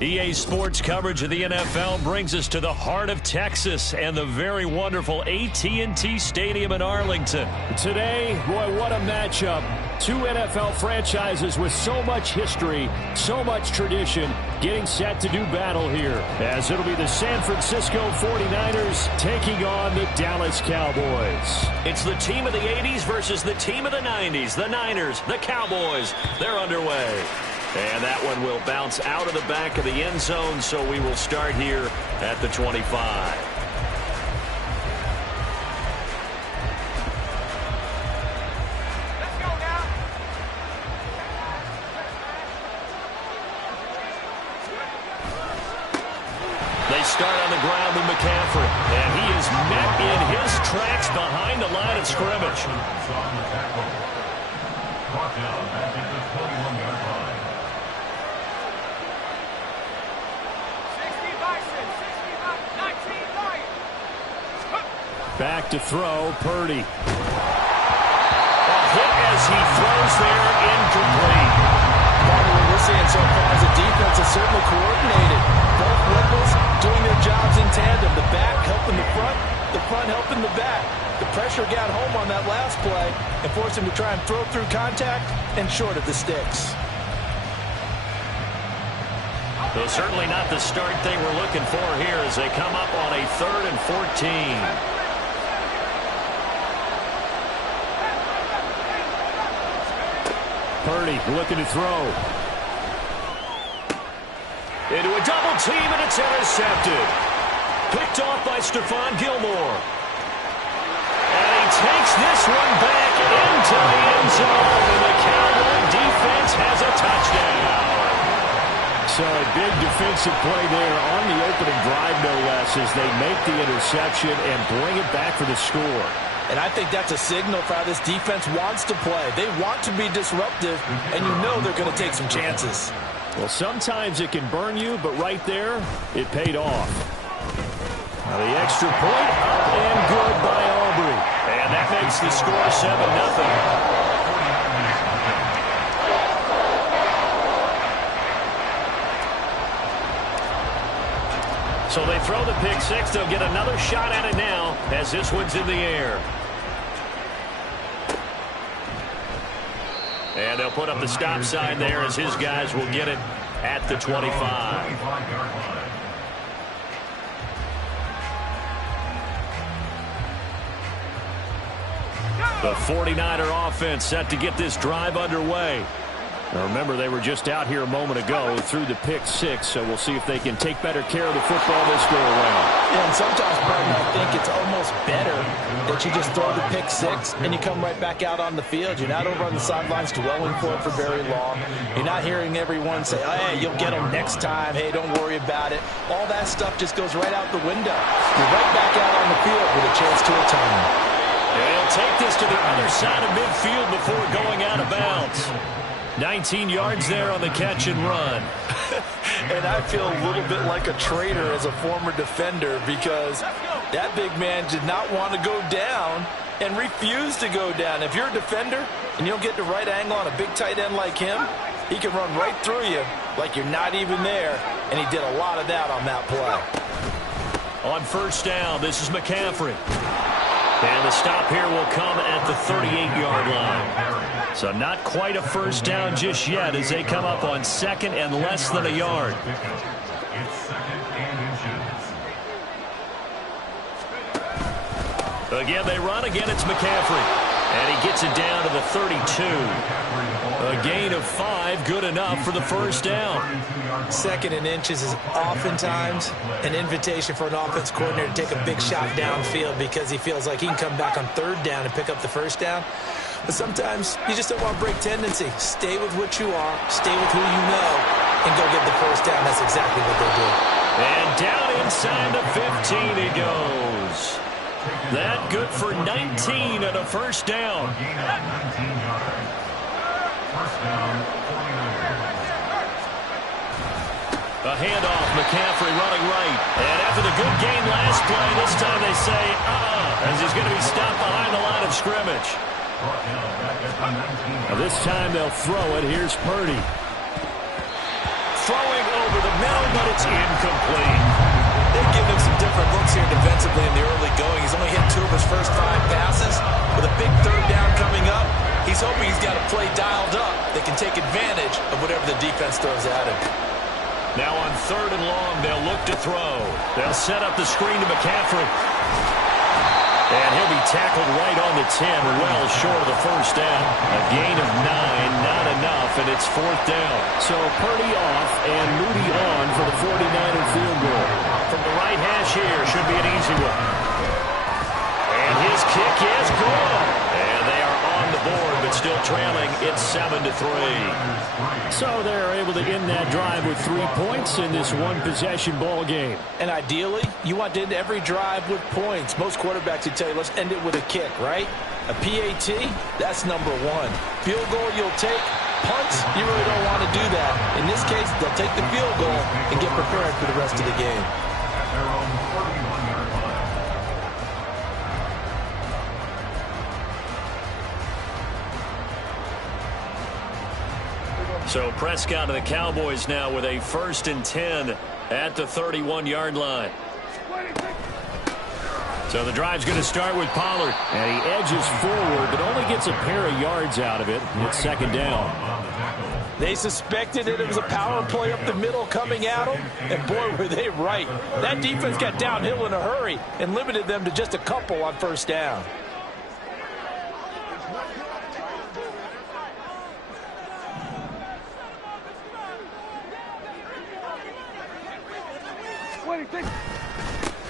EA Sports coverage of the NFL brings us to the heart of Texas and the very wonderful AT&T Stadium in Arlington. Today, boy, what a matchup. Two NFL franchises with so much history, so much tradition, getting set to do battle here, as it'll be the San Francisco 49ers taking on the Dallas Cowboys. It's the team of the 80s versus the team of the 90s. The Niners, the Cowboys, they're underway. And that one will bounce out of the back of the end zone, so we will start here at the 25. They start on the ground with McCaffrey, and he is met in his tracks behind the line of scrimmage. Back to throw, Purdy. A hit as he throws there, incomplete. What we're seeing so far is the defense is certainly coordinated. Both levels doing their jobs in tandem. The back helping the front helping the back. The pressure got home on that last play and forced him to try and throw through contact and short of the sticks. So certainly not the start they were looking for here as they come up on a 3rd and 14. Purdy looking to throw. Into a double team, and it's intercepted. Picked off by Stephon Gilmore. And he takes this one back into the end zone, and the Cowboy defense has a touchdown. So a big defensive play there on the opening drive, no less, as they make the interception and bring it back for the score. And I think that's a signal for how this defense wants to play. They want to be disruptive, and you know they're going to take some chances. Well, sometimes it can burn you, but right there, it paid off. Now the extra point up and good by Aubrey. And that makes the score 7-0. So they throw the pick six. They'll get another shot at it now as this one's in the air. And they'll put up the stop sign there as his guys will get it at the 25. The 49er offense set to get this drive underway. Now remember, they were just out here a moment ago through the pick six, so we'll see if they can take better care of the football this go around. Yeah, and sometimes, Burton, I think it's almost better that you just throw the pick six and you come right back out on the field. You're not over on the sidelines dwelling for it for very long. You're not hearing everyone say, oh, hey, you'll get them next time. Hey, don't worry about it. All that stuff just goes right out the window. You're right back out on the field with a chance to atone. And he'll take this to the other side of midfield before going out of bounds. 19 yards there on the catch and run. And I feel a little bit like a traitor as a former defender because that big man did not want to go down and refused to go down. If you're a defender and you don't get the right angle on a big tight end like him, he can run right through you like you're not even there, and he did a lot of that on that play. On first down, this is McCaffrey. And the stop here will come at the 38-yard line. So not quite a first down just yet as they come up on 2nd and less than a yard. Again, they run. Again, it's McCaffrey. And he gets it down to the 32. A gain of 5, good enough for the first down. 2nd and inches is oftentimes an invitation for an offense coordinator to take a big shot downfield because he feels like he can come back on 3rd down and pick up the first down. But sometimes you just don't want to break tendency. Stay with what you are, stay with who you know, and go get the first down. That's exactly what they do. And down inside the 15 he goes. That good for 19 and a first down. A handoff, McCaffrey running right. And after the good game last play, this time they say, as he's going to be stopped behind the line of scrimmage. Now this time they'll throw it. Here's Purdy. throwing over the middle, but it's incomplete. They've given him some different looks here defensively in the early going. He's only hit 2 of his first 5 passes. With a big third down coming up, he's hoping he's got a play dialed up that can take advantage of whatever the defense throws at him. Now on 3rd and long, they'll look to throw. They'll set up the screen to McCaffrey. And he'll be tackled right on the 10, well short of the first down. A gain of 9, not enough, and it's 4th down. So Purdy off and Moody on for the 49er field goal. From the right hash here, should be an easy one. And his kick is good. And they are on the board, but still trailing. It's 7-3. So they're able to end that drive with 3 points in this one-possession ball game. And ideally, you want to end every drive with points. Most quarterbacks would tell you, let's end it with a kick, right? A PAT, that's number 1. Field goal you'll take. Punts, you really don't want to do that. In this case, they'll take the field goal and get prepared for the rest of the game. So Prescott and the Cowboys now with a 1st and 10 at the 31-yard line. So the drive's going to start with Pollard. And he edges forward, but only gets a pair of yards out of it. It's 2nd down. They suspected that it was a power play up the middle coming at them, and boy, were they right. That defense got downhill in a hurry and limited them to just a couple on 1st down.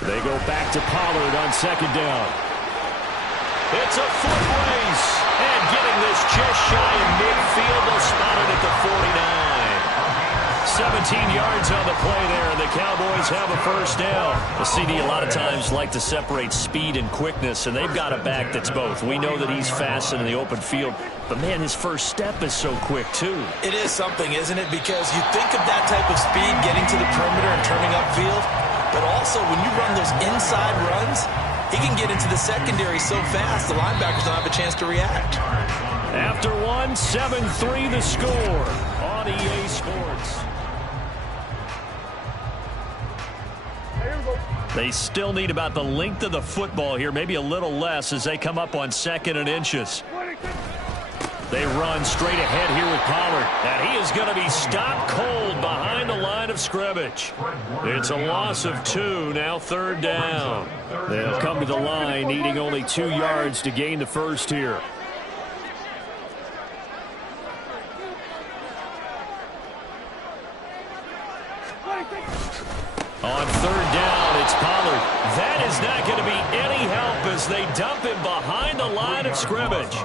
They go back to Pollard on 2nd down. It's a foot race. And getting this just shy of midfield. They'll spot it at the 49. 17 yards on the play there, and the Cowboys have a 1st down. The CD a lot of times like to separate speed and quickness, and they've got a back that's both. We know that he's fast in the open field, but, man, his first step is so quick, too. It is something, isn't it? Because you think of that type of speed getting to the perimeter and turning upfield, but also when you run those inside runs, he can get into the secondary so fast the linebackers don't have a chance to react. After 1, 7-3 the score on EA Sports. They still need about the length of the football here, maybe a little less as they come up on 2nd and inches. They run straight ahead here with Pollard, and he is going to be stopped cold behind the line of scrimmage. It's a loss of 2, now 3rd down. They'll come to the line needing only 2 yards to gain the first here. On 3rd down, it's Pollard. That is not going to be any help as they dump him behind the line of scrimmage.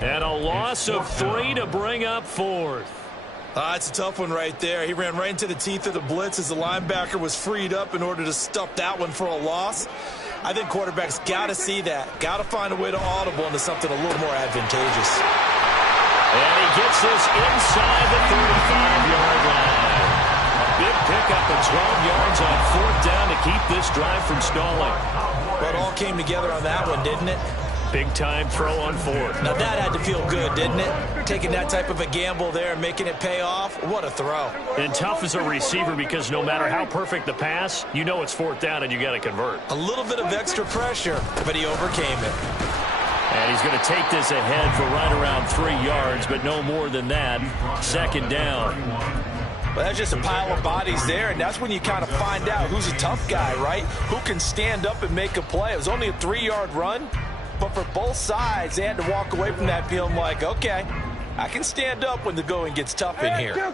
And a loss of 3 to bring up 4th. It's a tough one right there. He ran right into the teeth of the blitz as the linebacker was freed up in order to stuff that one for a loss. I think quarterbacks got to see that. Got to find a way to audible into something a little more advantageous. And he gets this inside the 35-yard line. A big pickup of 12 yards on 4th down to keep this drive from stalling. But it all came together on that one, didn't it? Big-time throw on 4th. Now that had to feel good, didn't it? Taking that type of a gamble there and making it pay off. What a throw. And tough as a receiver because no matter how perfect the pass, you know it's 4th down and you got to convert. A little bit of extra pressure, but he overcame it. And he's going to take this ahead for right around 3 yards, but no more than that. 2nd down. Well, that's just a pile of bodies there, and that's when you kind of find out who's a tough guy, right? Who can stand up and make a play. It was only a 3-yard run. But for both sides, they had to walk away from that feeling like, okay, I can stand up when the going gets tough in here. 2nd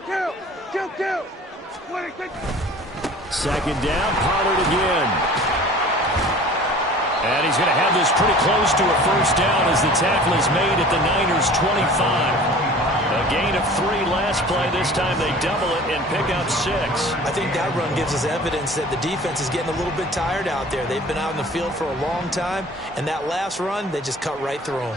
down, Pollard again. And he's going to have this pretty close to a 1st down as the tackle is made at the Niners' 25. A gain of 3 last play. This time they double it and pick up 6. I think that run gives us evidence that the defense is getting a little bit tired out there. They've been out in the field for a long time, and that last run, they just cut right through them.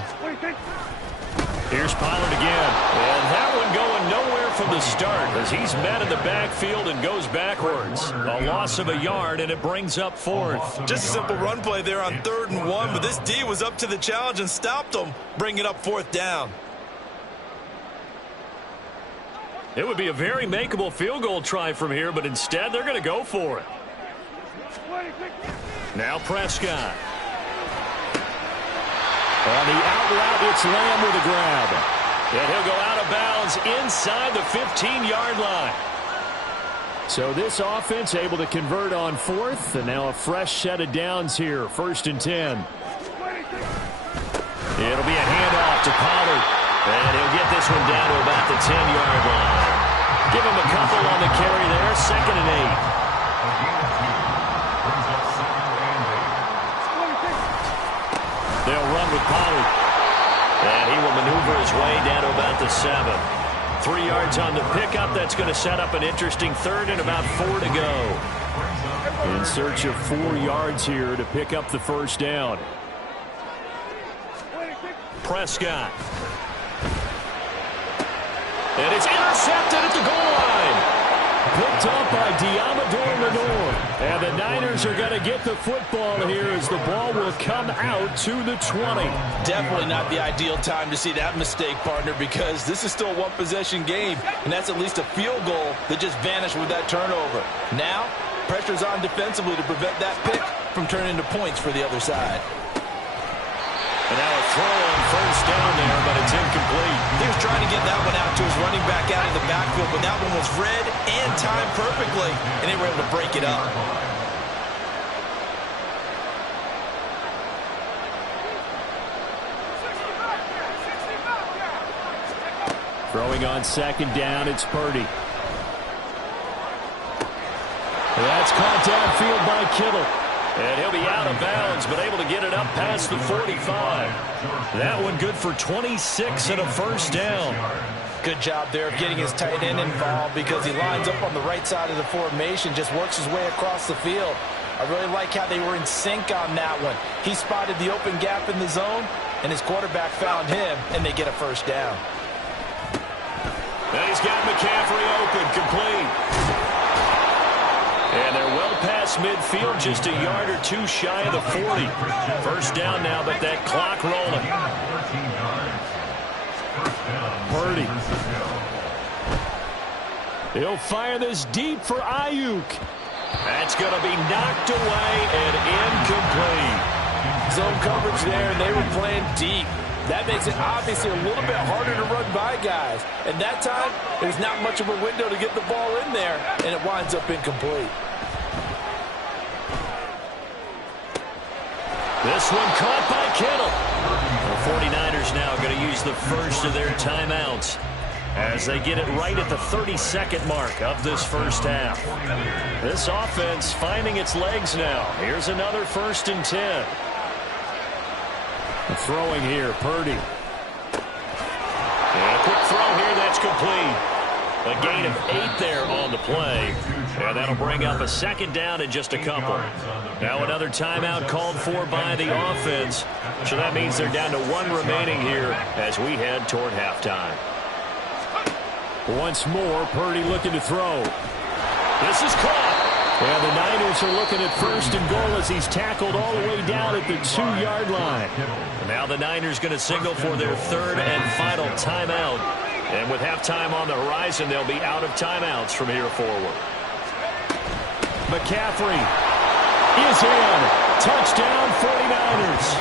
Here's Pollard again. And that one going nowhere from the start as he's met in the backfield and goes backwards. A loss of a yard, and it brings up 4th. Just a simple run play there on 3rd and 1, but this D was up to the challenge and stopped them, bringing up 4th down. It would be a very makeable field goal try from here, but instead they're going to go for it. Now Prescott. On the out route, it's Lamb with a grab. And he'll go out of bounds inside the 15-yard line. So this offense able to convert on fourth, and now a fresh set of downs here, 1st and 10. It'll be a handoff to Pollard. And he'll get this one down to about the 10-yard line. Give him a couple on the carry there, 2nd and 8. They'll run with Pollard. And he will maneuver his way down to about the 7. 3 yards on the pickup. That's going to set up an interesting 3rd and about 4 to go. In search of 4 yards here to pick up the 1st down. Prescott. And it's intercepted at the goal line. Picked up by Deommodore Lenoir. And the Niners are going to get the football here as the ball will come out to the 20. Definitely not the ideal time to see that mistake, partner, because this is still a one-possession game, and that's at least a field goal that just vanished with that turnover. Now, pressure's on defensively to prevent that pick from turning into points for the other side. And now a throw on 1st down there, but it's incomplete. He was trying to get that one out to his running back out of the backfield, but that one was read and timed perfectly, and they were able to break it up. Throwing on 2nd down, it's Purdy. That's caught downfield by Kittle. And he'll be out of bounds, but able to get it up past the 45. That one good for 26 and a 1st down. Good job there of getting his tight end involved because he lines up on the right side of the formation, just works his way across the field. I really like how they were in sync on that one. He spotted the open gap in the zone, and his quarterback found him, and they get a 1st down. And he's got McCaffrey open, complete. And they're well past midfield, just a yard or 2 shy of the 40. 1st down now, but that clock rolling. Purdy. He'll fire this deep for Ayuk. That's going to be knocked away and incomplete. Zone coverage there, and they were playing deep. That makes it obviously a little bit harder to run by guys. And that time, there's not much of a window to get the ball in there, and it winds up incomplete. This one caught by Kittle. The 49ers now going to use the first of their timeouts as they get it right at the 32nd mark of this 1st half. This offense finding its legs now. Here's another 1st and 10. Throwing here, Purdy. And a quick throw here, that's complete. A gain of 8 there on the play. And that'll bring up a 2nd down in just a couple. Now another timeout called for by the offense. So that means they're down to 1 remaining here as we head toward halftime. Once more, Purdy looking to throw. This is caught. And the Niners are looking at 1st and goal as he's tackled all the way down at the 2-yard line. And now the Niners going to signal for their 3rd and final timeout. And with halftime on the horizon, they'll be out of timeouts from here forward. McCaffrey is in. Touchdown, 49ers.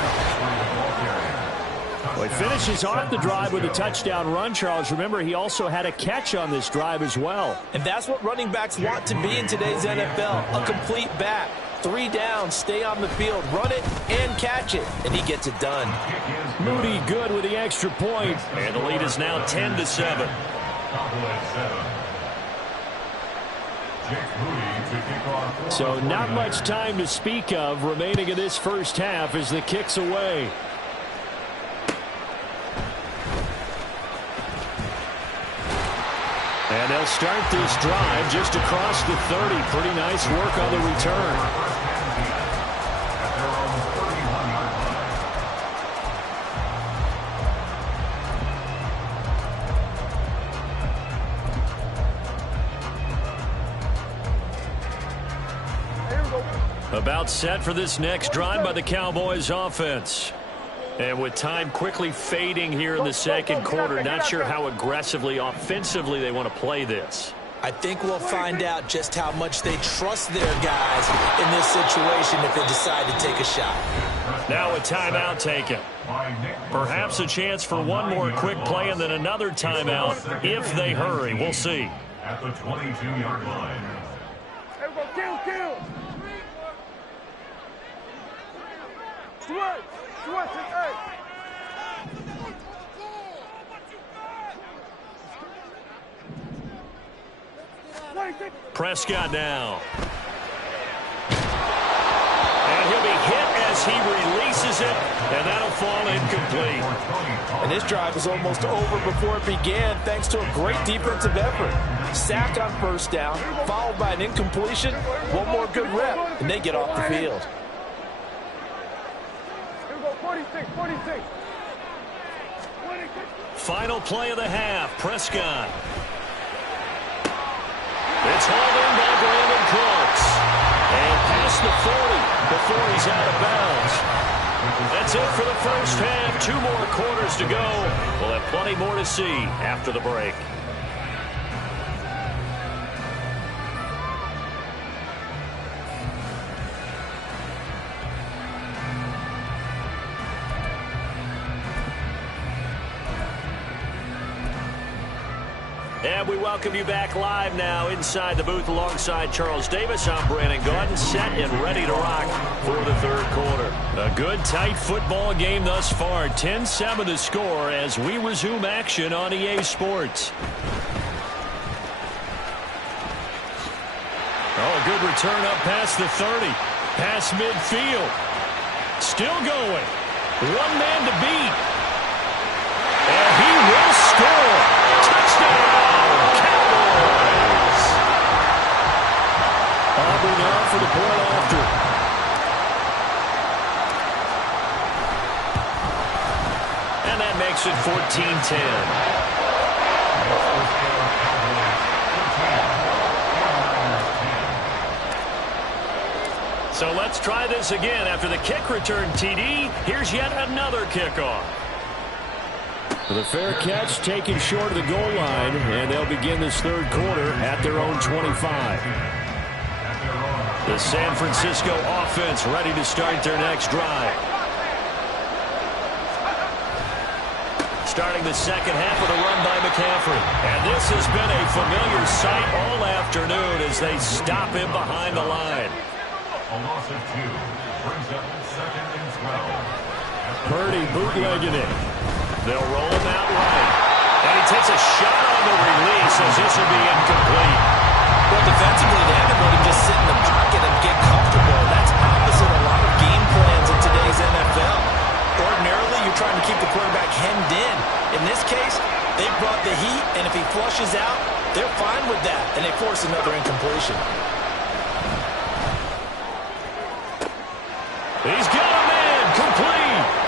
Well, he finishes off the drive with a touchdown run, Charles. Remember, he also had a catch on this drive as well. And that's what running backs want to be in today's NFL, a complete back. 3 downs, stay on the field, run it, and catch it. And he gets it done. Moody good with the extra point. And the lead is now 10-7. So not much time to speak of remaining in this 1st half as the kick's away. And they'll start this drive just across the 30. Pretty nice work on the return. About set for this next drive by the Cowboys offense. And with time quickly fading here in the second quarter, not sure how aggressively, offensively they want to play this. I think we'll find out just how much they trust their guys in this situation if they decide to take a shot. Now a timeout taken. Perhaps a chance for one more quick play and then another timeout if they hurry. We'll see. At the 22-yard line. Kill. Prescott now. And he'll be hit as he releases it, and that'll fall incomplete. And this drive was almost over before it began thanks to a great defensive effort. Sack on first down, followed by an incompletion. One more good rep, and they get off the field. 46. Final play of the half, Prescott. It's hauled in by Brandon Cooks. And past the 40 before he's out of bounds. That's it for the first half. 2 more quarters to go. We'll have plenty more to see after the break. And we welcome you back live now inside the booth alongside Charles Davis. I'm Brandon Gaudin, set and ready to rock for the third quarter. A good, tight football game thus far. 10-7 the score as we resume action on EA Sports. Oh, a good return up past the 30. Past midfield. Still going. One man to beat. And he will score. Touchdown! Auburn now for the point after. And that makes it 14-10. So let's try this again. After the kick return TD, here's yet another kickoff. The fair catch taken short of the goal line, and they'll begin this third quarter at their own 25. The San Francisco offense ready to start their next drive. Starting the second half with a run by McCaffrey. And this has been a familiar sight all afternoon as they stop him behind the line. A loss of 2 brings up 2nd and 12. Purdy bootlegging it. They'll roll him out right. And he takes a shot on the release as this will be incomplete. Well, defensively, they haven't let him just sit in the pocket and get comfortable. That's opposite a lot of game plans in today's NFL. Ordinarily, you're trying to keep the quarterback hemmed in. In this case, they brought the heat, and if he flushes out, they're fine with that, and they force another incompletion. He's got a man complete.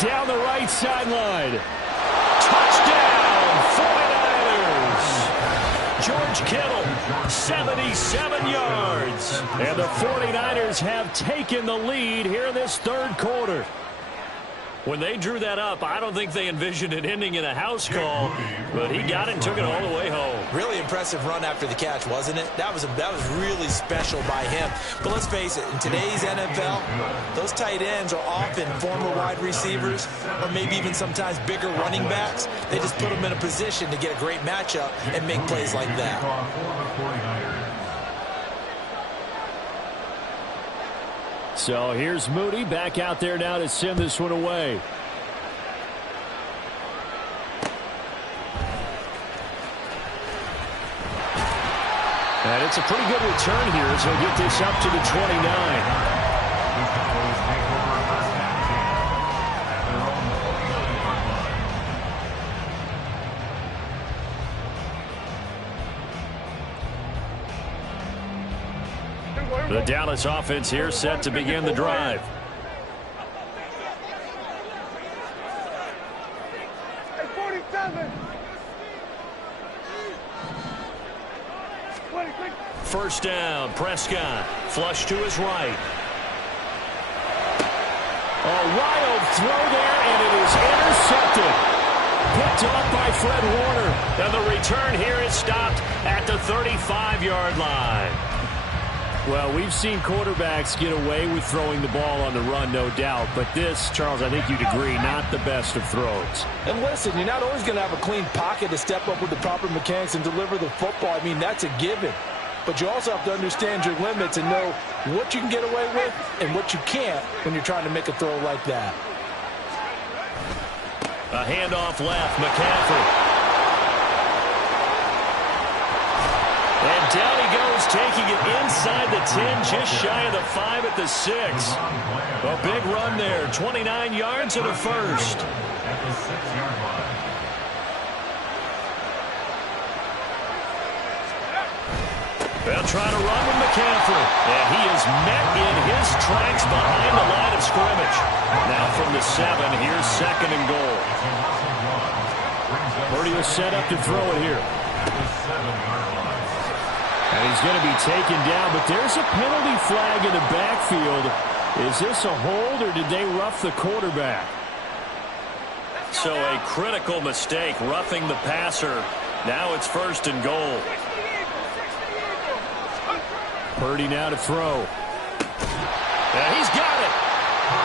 Down the right sideline. Touchdown, 49ers. George Kittle, 77 yards. And the 49ers have taken the lead here in this third quarter. When they drew that up, I don't think they envisioned it ending in a house call, but he got it and took it all the way home. Really impressive run after the catch, wasn't it? That was really special by him. But let's face it, in today's NFL, those tight ends are often former wide receivers or maybe even sometimes bigger running backs. They just put them in a position to get a great matchup and make plays like that. So here's Moody back out there now to send this one away. And it's a pretty good return here as he'll get this up to the 29. The Dallas offense here set to begin the drive. First down, Prescott. Flush to his right. A wild throw there, and it is intercepted. Picked off by Fred Warner. And the return here is stopped at the 35-yard line. Well, we've seen quarterbacks get away with throwing the ball on the run, no doubt. But this, Charles, I think you'd agree, not the best of throws. And listen, you're not always going to have a clean pocket to step up with the proper mechanics and deliver the football. I mean, that's a given. But you also have to understand your limits and know what you can get away with and what you can't when you're trying to make a throw like that. A handoff left, McCaffrey. And down he goes, taking it inside the 10, just shy of the 5 at the 6. A big run there, 29 yards and a first. At the 6-yard line. They'll try to run with McCaffrey. And he is met in his tracks behind the line of scrimmage. Now from the 7, here's 2nd and goal. Purdy will set up to throw it here. At the 7-yard line. And he's going to be taken down, but there's a penalty flag in the backfield. Is this a hold, or did they rough the quarterback? So a critical mistake, roughing the passer. Now it's 1st and goal. Purdy now to throw. And he's got it.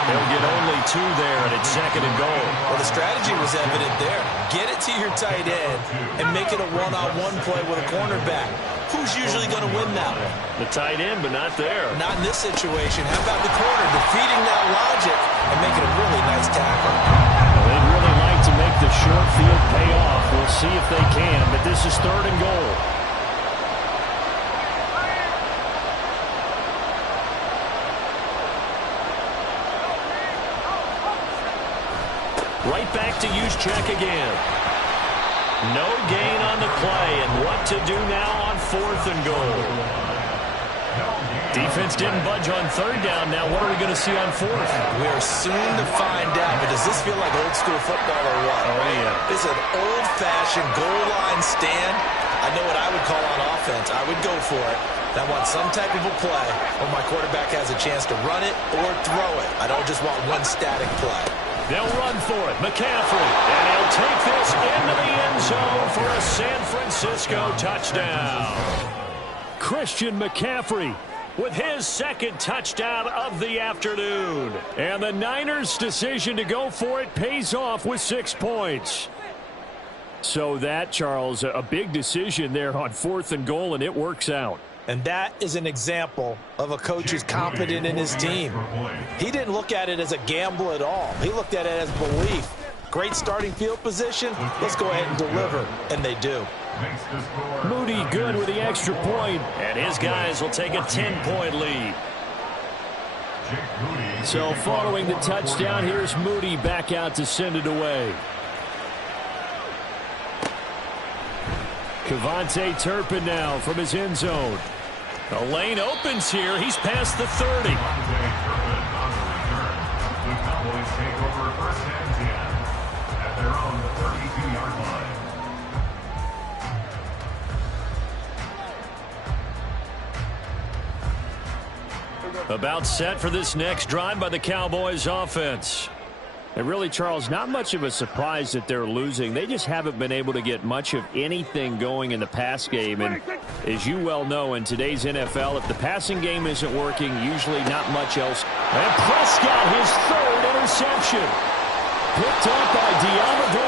They'll get only 2 there, and it's 2nd and goal. Well, the strategy was evident there. Get it to your tight end and make it a one-on-one play with a cornerback. Who's usually going to win that one? The tight end, but not there. Not in this situation. How about the corner defeating that logic and making a really nice tackle? Well, they'd really like to make the short field pay off. We'll see if they can, but this is 3rd and goal. Right back to Juszczyk again. No gain on the play, and what to do now on 4th and goal. Defense didn't budge on 3rd down. Now what are we going to see on 4th? We're soon to find out, but does this feel like old school football or what? Oh, yeah. It's an old-fashioned goal line stand. I know what I would call on offense. I would go for it. I want some type of a play where my quarterback has a chance to run it or throw it. I don't just want one static play. They'll run for it. McCaffrey. And he'll take this into the end zone for a San Francisco touchdown. Christian McCaffrey With his 2nd touchdown of the afternoon. And the Niners' decision to go for it pays off with 6 points. So that, Charles, a big decision there on 4th and goal, and it works out. And that is an example of a coach who's confident in his team. He didn't look at it as a gamble at all. He looked at it as belief. Great starting field position. Let's go ahead and deliver. And they do. Moody good with the extra point. And his guys will take a 10-point lead. So following the touchdown, here's Moody back out to send it away. Kevontae Turpin now from his end zone. The lane opens here. He's past the 30. The Cowboys take over 1st and 10 at their own 32-yard line. About set for this next drive by the Cowboys offense. And really, Charles, not much of a surprise that they're losing. They just haven't been able to get much of anything going in the pass game. And as you well know, in today's NFL, if the passing game isn't working, usually not much else. And Prescott, his 3rd interception. Picked up by Deommodore